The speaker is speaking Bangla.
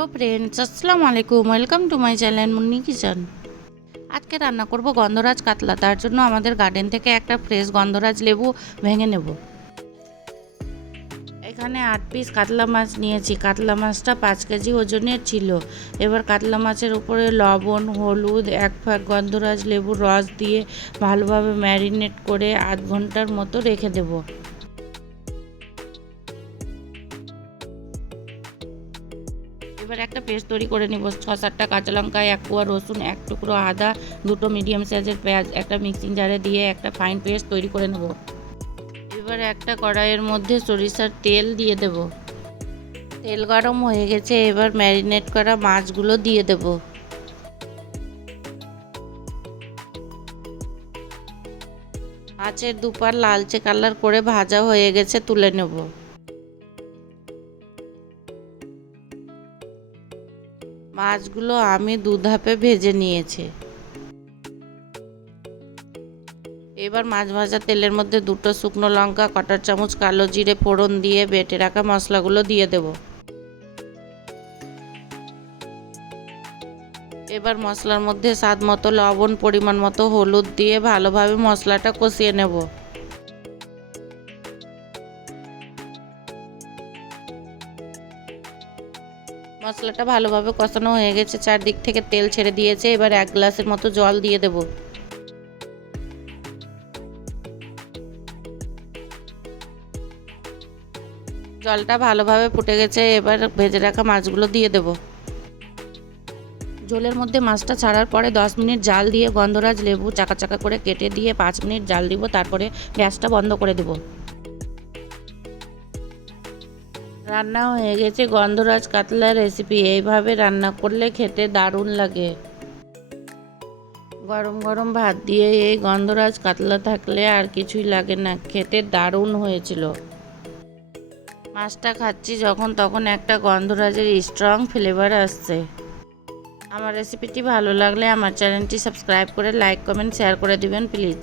হ্যালো ফ্রেন্ডস, আসসালামু আলাইকুম। Welcome to my channel Munni kitchen. আজকে রান্না করব গন্ধরাজ কাতলা। তার জন্য আমাদের গার্ডেন থেকে একটা ফ্রেশ গন্ধরাজ লেবু ভেঙে নেব। এখানে 8 পিস কাতলা মাছ নিয়েছি। কাতলা মাছটা 5 কেজি ওজনের ছিল। এবার কাতলা মাছের উপরে লবণ, হলুদ, 1 ভাগ গন্ধরাজ লেবুর রস দিয়ে ভালোভাবে ম্যারিনেট করে আধ ঘন্টার মতো রেখে দেবো। এবার একটা পেস্ট তৈরি করে নিব। 6-7টা কাঁচা লঙ্কা, 1 কোয়া রসুন, 1 টুকরো আদা, 2টো মিডিয়াম সাইজের পেঁয়াজ একটা মিক্সিং জারে দিয়ে একটা ফাইন পেস্ট তৈরি করে নেব। এবার একটা কড়াইয়ের মধ্যে সরিষার তেল দিয়ে দেব। তেল গরম হয়ে গেছে, এবার ম্যারিনেট করা মাছগুলো দিয়ে দেব। মাছের দুপার লালচে কালার করে ভাজা হয়ে গেছে, তুলে নেব। মাছগুলো আমি 2 ধাপে ভেজে নিয়েছি। এবার মাছ ভাজা তেলের মধ্যে 2টো শুকনো লঙ্কা, 1/4 চামচ কালো জিরে ফোড়ন দিয়ে বেটে রাখা মশলাগুলো দিয়ে দেব। এবার মশলার মধ্যে স্বাদ মতো লবণ, পরিমাণ মতো হলুদ দিয়ে ভালোভাবে মশলাটা কষিয়ে নেব। মশলাটা ভালোভাবে কষানো হয়ে গেছে, চারদিক থেকে তেল ছেড়ে দিয়েছে। এবার 1 গ্লাসের মতো জল দিয়ে দেব। জলটা ভালোভাবে ফুটে গেছে, এবার ভেজে রাখা মাছগুলো দিয়ে দেব। ঝোলের মধ্যে মাছটা ছাড়ার পরে 10 মিনিট জাল দিয়ে গন্ধরাজ লেবু চাকা চাকা করে কেটে দিয়ে 5 মিনিট জাল দিব। তারপরে গ্যাসটা বন্ধ করে দেব। রান্না হয়ে গেছে গন্ধরাজ কাতলার রেসিপি। এইভাবে রান্না করলে খেতে দারুণ লাগে। গরম গরম ভাত দিয়ে এই গন্ধরাজ কাতলা থাকলে আর কিছুই লাগে না। খেতে দারুণ হয়েছিল। মাছটা খাচ্ছি যখন, তখন একটা গন্ধরাজের স্ট্রং ফ্লেভার আসছে। আমার রেসিপিটি ভালো লাগলে আমার চ্যানেলটি সাবস্ক্রাইব করে লাইক, কমেন্ট, শেয়ার করে দিবেন প্লিজ।